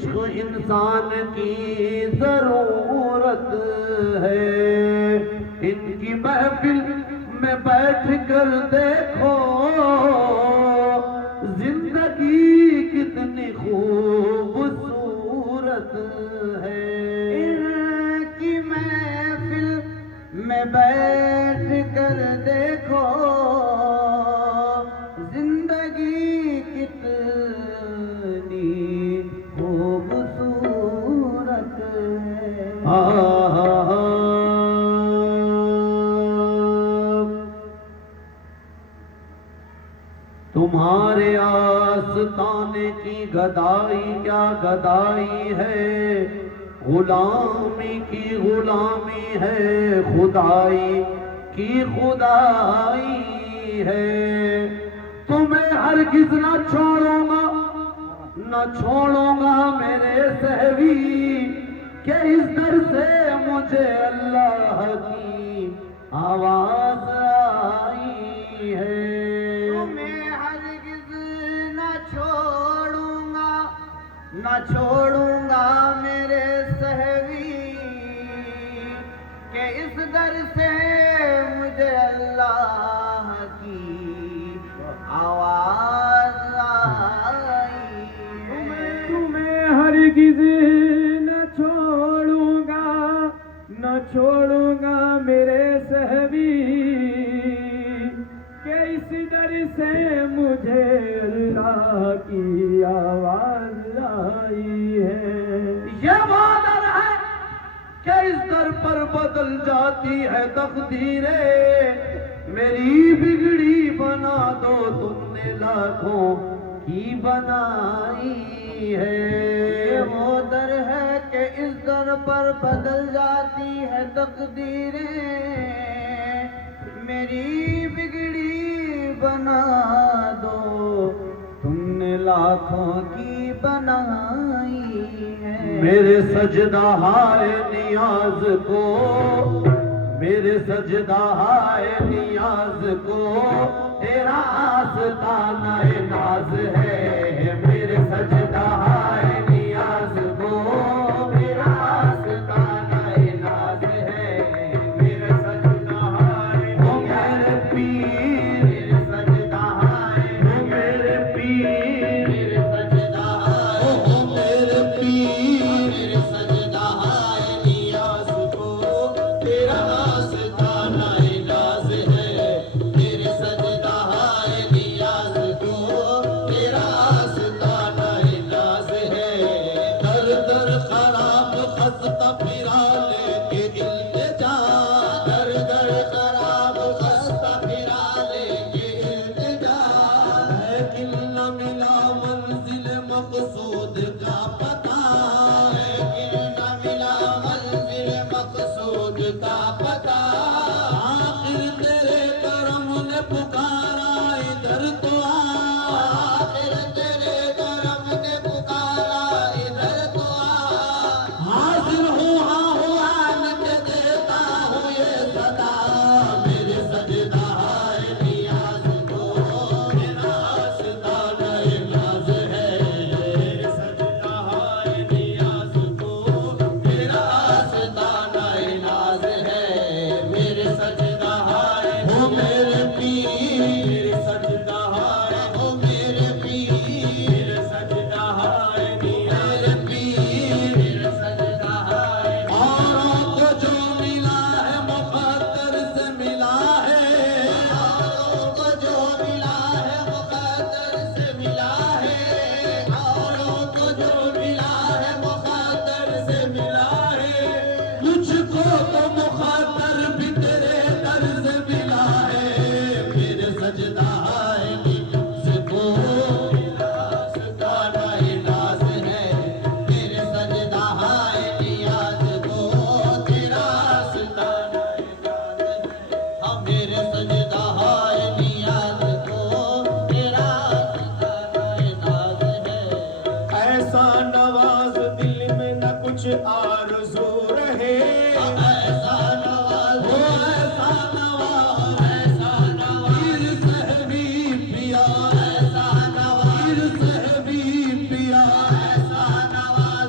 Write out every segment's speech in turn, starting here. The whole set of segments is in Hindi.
इश्क इंसान की जरूरत है। इनकी महफिल में बैठ कर देखो जिंदगी कितनी खूबसूरत है। इनकी महफिल में बैठ कर देखो जिंदगी कितनी खूबसूरत है। तुम्हारे आस्ताने की गदाई क्या गदाई है, गुलामी की गुलामी है, खुदाई की खुदाई है। तुम्हें हरगिज न छोड़ूंगा, न छोड़ूंगा मेरे सहवी, के इस दर से मुझे अल्लाह की आवाज आई है। न छोड़ूंगा मेरे सहवी, के इस दर से मुझे अल्लाह की आवाज आई है। तुम्हें हरगिज़ न छोड़ूंगा मेरे सहवी, के इस दर से मुझे अल्लाह की आवाज आई है। ये वो दर है कि इस दर पर बदल जाती है तकदीरें, मेरी बिगड़ी बना दो तुमने लाखों की बनाई है। ये वो दर है कि इस दर पर बदल जाती है तकदीरें, मेरी बिगड़ी बना दो तुमने लाखों की बनाई है। मेरे सजदा हाय नियाज को, मेरे सजदा हाय नियाज को तेरा आस्ताना नाज है। मेरे सजदा हाय नियाज को तेरा आस्ताना नाज है। मेरे सजदा हाय ओ मेरे पीर, मेरे सजदा हाय ओ मेरे पीर, मेरे सजदा हाय ओ मेरे पीर, मेरे सजदा हाय नियाज को तेरा आस्ताना नाज है। मेरे सजदा हाय नियाज को तेरा आस्ताना नाज है। दर दर खराब खस्ता फिरा लेके इल्तिजा, दर दर खराब खस्ता फिरा लेके इल्तिजा, लेकिन न मिला मंजिल मकसूद का पता, लेकिन न मिला मंजिल मकसूद का पता। आखिर तेरे करम ने पुकारा इधर तो आ, आखिर तेरे करम ने पुकारा इधर तो आ। हाजिर हूँ हाँ हुआ न के देता हूँ ये सदा। मेरे सजदा हाय नियाज को मेरा आस्ताना नाज है। मेरे सजदा हाय नियाज को मेरा आस्ताना नाज है। मेरे सजदा हाय हो मेरे पीर, मेरे सजदा हाय हो मेरे पीर, मेरे सजदा हाय मेरे पीर, मेरे सजदा हाय। औरों को जो मिला है मुक़द्दर से मिला है, औरों को जो मिला है मुक़द्दर से मिला है, औरों को जो मिला है मुक़द्दर से मिला है। मुझको तो मुक़द्दर भी तेरे दर से मिला है। मेरे सजदा हाय नियाज को मेरा आस्ताना नाज है। मेरे सजदा हाय नियाज को तेरा आस्ताना नाज है। हाँ मेरे सजदा हाय नियाज को तेरा आस्ताना नाज है। ऐसा नवाज दिल में न कुछ आरज़ू रहे, ऐसा नवाज हो ऐसा नवाज, ऐसा नवाज सहबी पिया, ऐसा नवाज सहबी पिया, ऐसा नवाज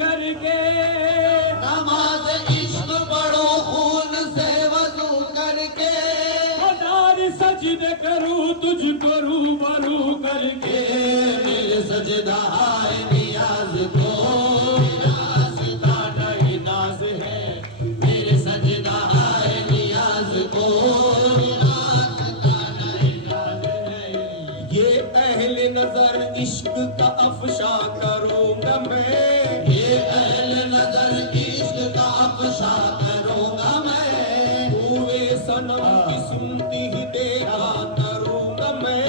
करके, नमाज इश्क पढ़ो खून से वजू करके, हजार सजदे करूं तुझको रूबरू करके, मेरे सजदा हाय नियाज को रास्ता नहीं नाज है, मेरे सजदा हाय नियाज को ये अहले नजर इश्क का अफशा करूंगा मैं, ये अहल नजर इश्क का अफशा करूंगा मैं, हुए सनम की सुनती ही देखा करूंगा मैं,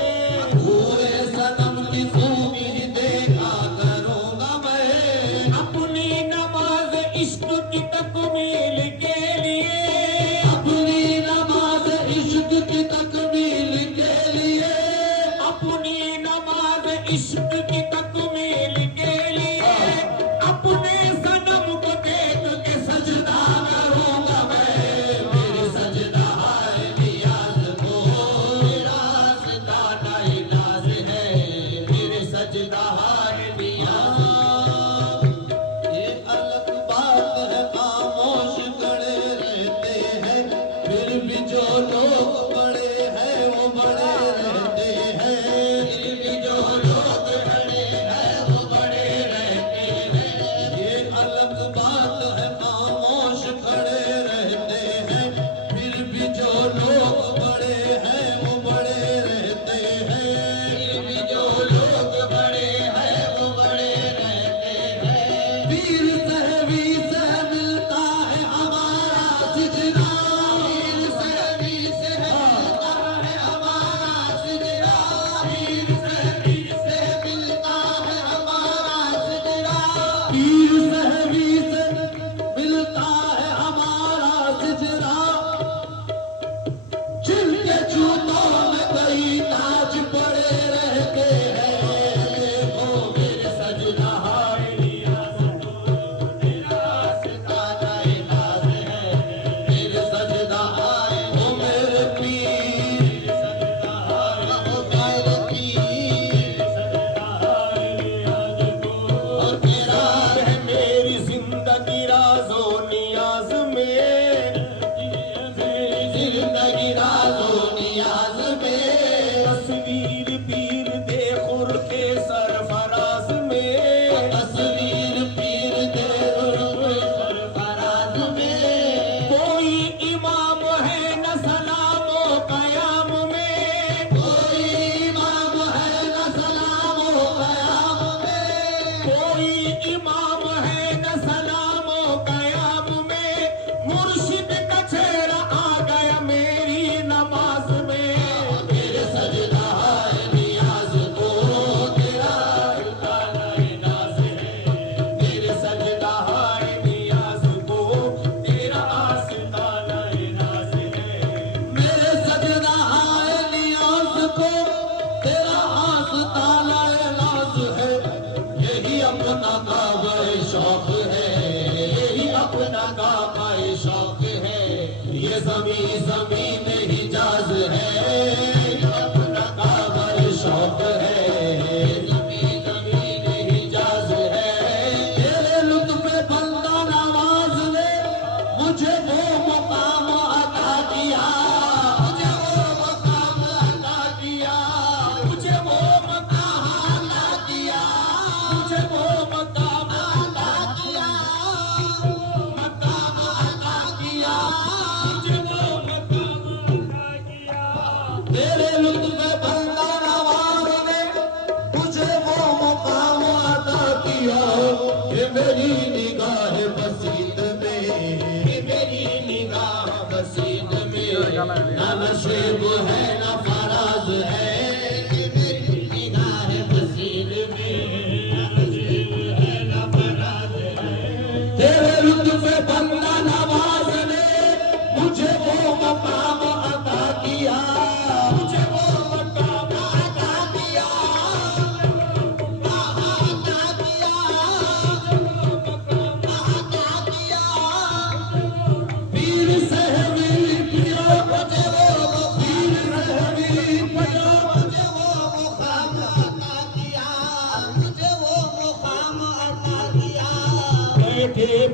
पूरे सनम की खूबी देखा कर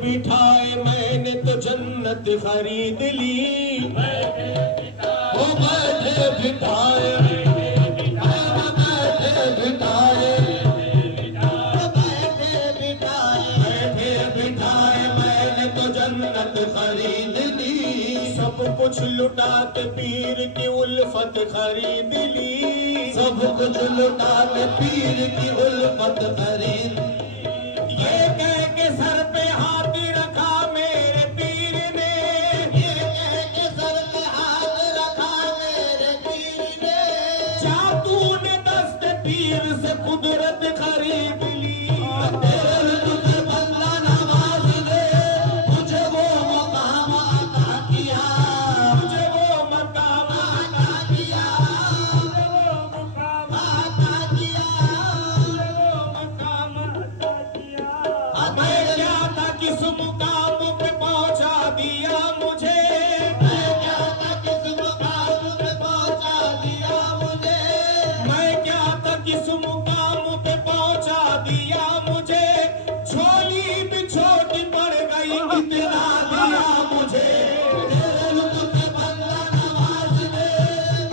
बिठाए मैंने तो जन्नत खरीद ली। ओ बैठे बिठाए मैंने तो जन्नत खरीद ली। सब कुछ लुटा के पीर की उल्फत खरीद ली। सब कुछ लुटा के पीर की उल्फत खरीद। ये कह के सर पे हाथ रखा मेरे पीर ने। ये कह के सर पे हाथ रखा मेरे पीर ने। जा तूने दस्त पीर से कुदरत खरीद ली। तुझे बंदा नवाज दे, मुझे वो मकाम अता किया। मुझे वो मकाम अता किया, अता किया। मैं क्या था किस मुकाम पे पहुंचा दिया मुझे। मैं क्या था किस मुकाम पे पहुंचा दिया मुझे। मैं क्या था किस मुकाम पे पहुंचा दिया मुझे। झोली भी छोटी पड़ गई इतना दिया मुझे। तुझे बंदा नवाज दे,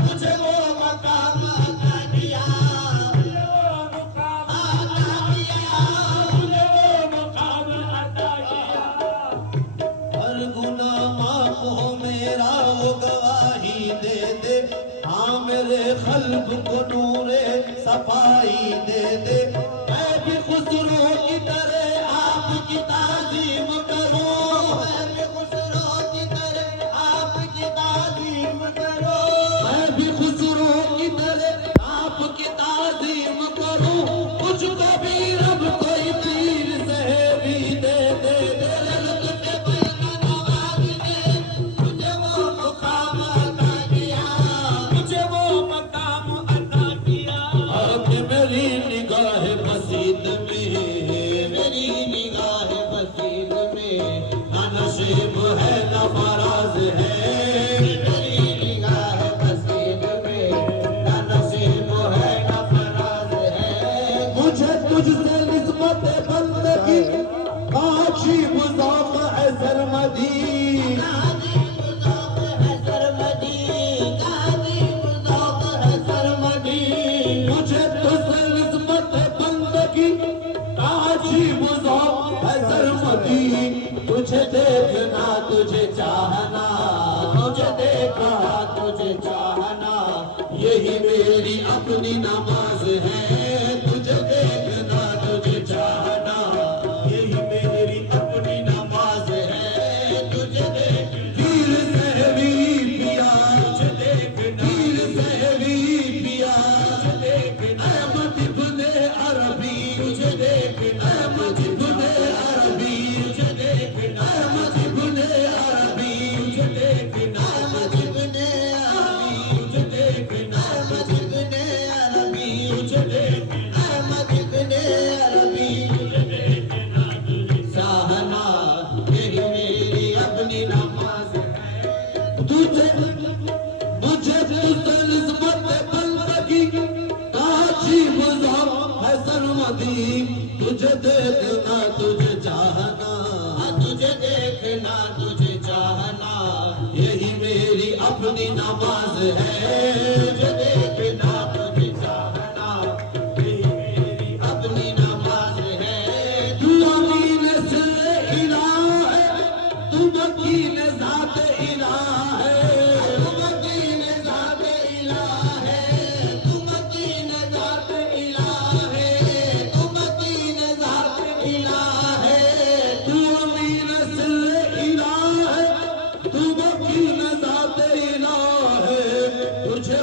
मुझे वो मकाम अता किया, अता अता किया। मुझे वो मकाम अता किया। हर गुनाह माफ हो मेरा वो गवाही दे दे। हाँ मेरे क़ल्ब को नूरे सफाई दे दे। मैं भी खुसरो की तरह आपकी ताज़ीम करूं। मैं भी खुसरो की तरह आपकी ताज़ीम करूं। मैं भी खुसरो की तरह आपकी ताज़ीम करूं। मुझको भी रब कोई पीर साहिबी दे दे दे। तुझे बंदा नवाज दे, तुझे वो मुकाम अता किया। मुझे वो मकाम अता किया। आपने मेरी निगाह मसीद में, मेरी निगाह बसीर में ना नसीब है ना फराज है। मेरी निगाह बसीर में ना नसीब है ना फराज है। मुझे तुझसे निस्बत बंदगी काशी बुज़ाक़ है सरमदी। गाजी बुज़ाक़ है सरमदी, गाजी बुज़ाक़ है सरमदी। मुझे तुझसे निस्बत बंदगी काशी बुज़ाक़ है सरमदी। तुझे देखना तुझे चाहना, तुझे देखा तुझे चाहना, यही मेरी अपनी नमाज है। तुझे देखना तुझे चाहना, यही मेरी अपनी नमाज है। तुझे देख पीर साहिबी पिया, तुझे देखना पीर साहिबी पिया, तुझे देखना अहमद इब्ने अरबी, तुझे देखना अहमद इब्ने अरबी, तुझे देखना अहमद इब्ने अरबी, तुझे देखना अहमद इब्ने अरबी, तुझे देखना अहमद इब्ने अरबी, तुझे देखना अहमद इब्ने अरबी। चाहना, यही मेरी अपनी नमाज है। तुझे मुझे तुझसे निस्बत बंदगी काशी बुज़ाक़ है सरमदी। तुझे देखना तुझे चाहना, तुझे देखना तुझे चाहना, यही मेरी अपनी नमाज है। तुझे देखना तुझे चाहना, यही मेरी अपनी नमाज है। तू अमीन सिर इलाह है, तू मकीन ज़ात इलाह है। तुम दीन ज़ात इलाह है, तुम दीन ज़ात इलाह है, तुम दीन ज़ात इलाह है। तू अमीन सिर इलाह है, तू मकीन ज़ात इलाह है। तुझे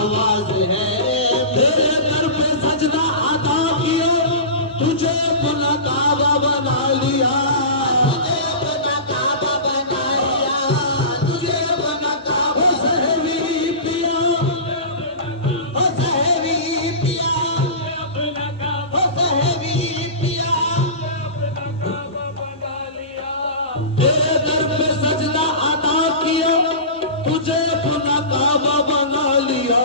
नवाज है तेरे दर पे सजदा अदा किया, तुझे अपना काबा बना लिया। तुझे अपना काबा बना लिया, तुझे अपना काबा ओ सहवी पिया, ओ सहवी पिया, ओ सहवी पिया, तेरे दर पे सजदा अदा किया, तुझे अपना काबा बना लिया।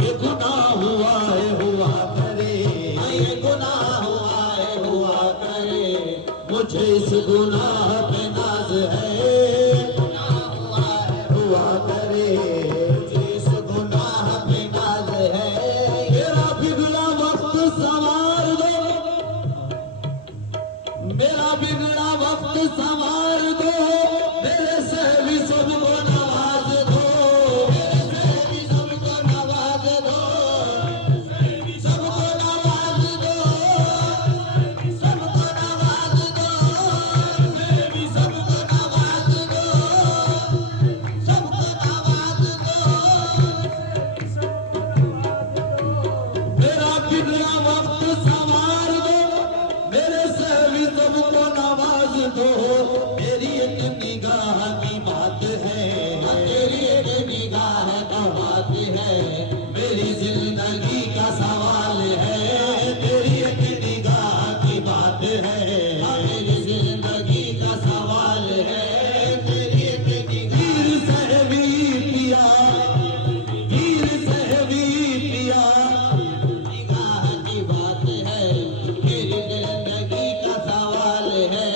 ये गुनाह हुआ है हुआ करे, ये गुनाह हुआ है हुआ करे, मुझे इस गुनाह पे नाज है। गुनाह हुआ है हुआ करे, जिस गुनाह पे नाज है, मेरा बिगड़ा वक्त संवार दो, मेरा बिगड़ा वक्त संवार दो, मेरे सहवी सबको नवाज दो। मेरे सहवी सबको नवाज दो, सबको नवाज दो, सबको नवाज दो, सबको नवाज दो, सबको नवाज दो। मेरा बिगड़ा वक्त संवार दो, मेरे सहवी सबको नवाज दो। मेरी एक निगाह की बात है, तेरी एक निगाह का बात है, मेरी जिंदगी का सवाल है। तेरी एक निगाह की बात है, मेरी जिंदगी का सवाल है, तेरी एक निगाह वीर सहवी पिया, वीर सहवी पिया, निगाह की बात है, मेरी जिंदगी का सवाल है,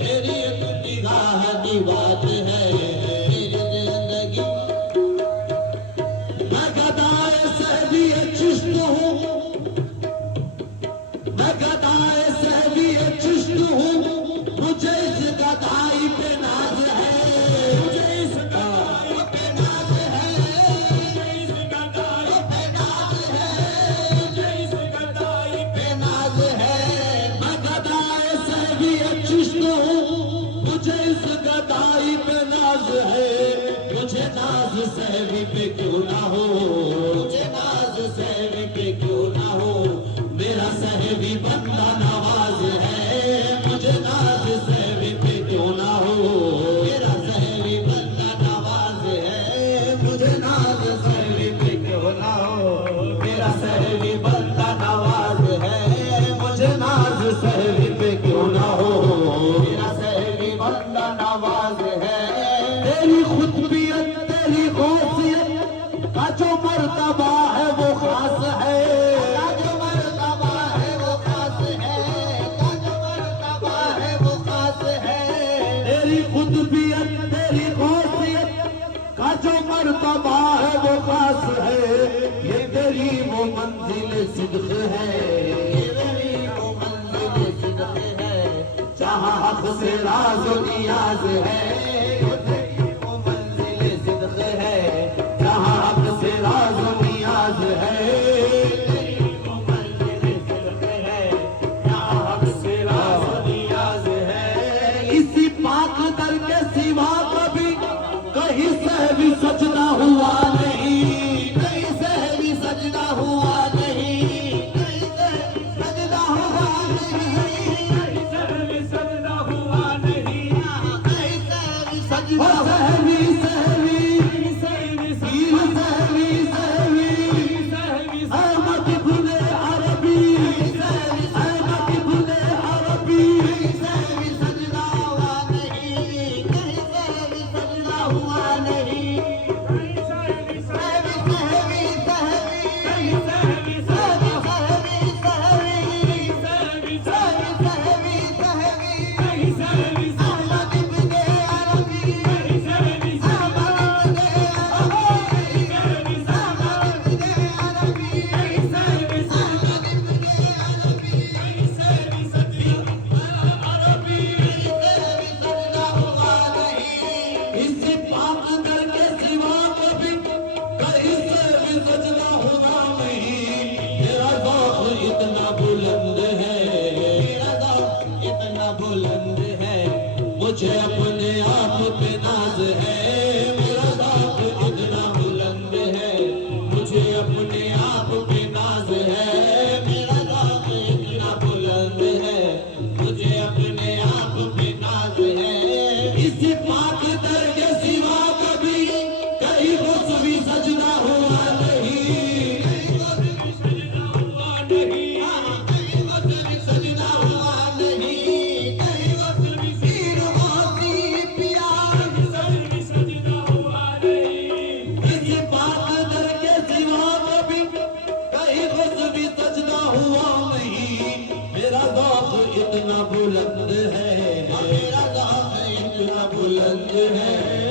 तेरी एक निगाह की बात है, मेरी जिंदगी मैं गदाए सहवी चिश्त हूँ, मैं गदाए सहवी चिश्त हूँ, मुझे इस गदाई पे नाज है। मुझे इस गदाई पे नाज है, पे नाज है, पे नाज है, मैं गदाए सहवी चिश्त हूँ, मुझे इस गदाई पे नाज है। मुझे नाज सहवी पे क्यों ना हो, मुझे नाज सहवी पे क्यों ना हो, मेरा सहवी बंदा नवाज है। मुझे नाज सहवी पे क्यों ना हो, मेरा सहवी बंदा नवाज है, मुझे नाज सहवी पे क्यों ना हो, मेरा सहवी बंदा नवाज है, मुझे नाज सहवी पे क्यों ना हो, मेरा सहवी बंदा नवाज है। तेरी खुतबियत तेरी गौसियत का जो मर्तबा है वो खास है। का जो मर्तबा है वो खास है, का जो मर्तबा है वो खास है, तेरी खुतबियत तेरी गौसियत का जो मर्तबा है वो खास है। ये तेरी वो मंजिल सिद्क है, ये मेरी वो मंजिल सिद्क है, जहाँ हक से राज व नियाज है। ये तेरी वो मंजिल सिद्क है, जहाँ हक से राज व नियाज है। तेरी वो मंजिल सिद्क है, यहाँ हक से राज व नियाज है। इसी पाक दर के सिवा कभी कहीं सहवी सजना हुआ नहीं। कहीं सहवी सजदा हुआ नहीं, कहीं सहवी सजदा हुआ नहीं, कहीं सहवी सजदा हुआ नहीं, कहीं सहवी बुलंद है, मेरा ज़ाम इतना बुलंद है।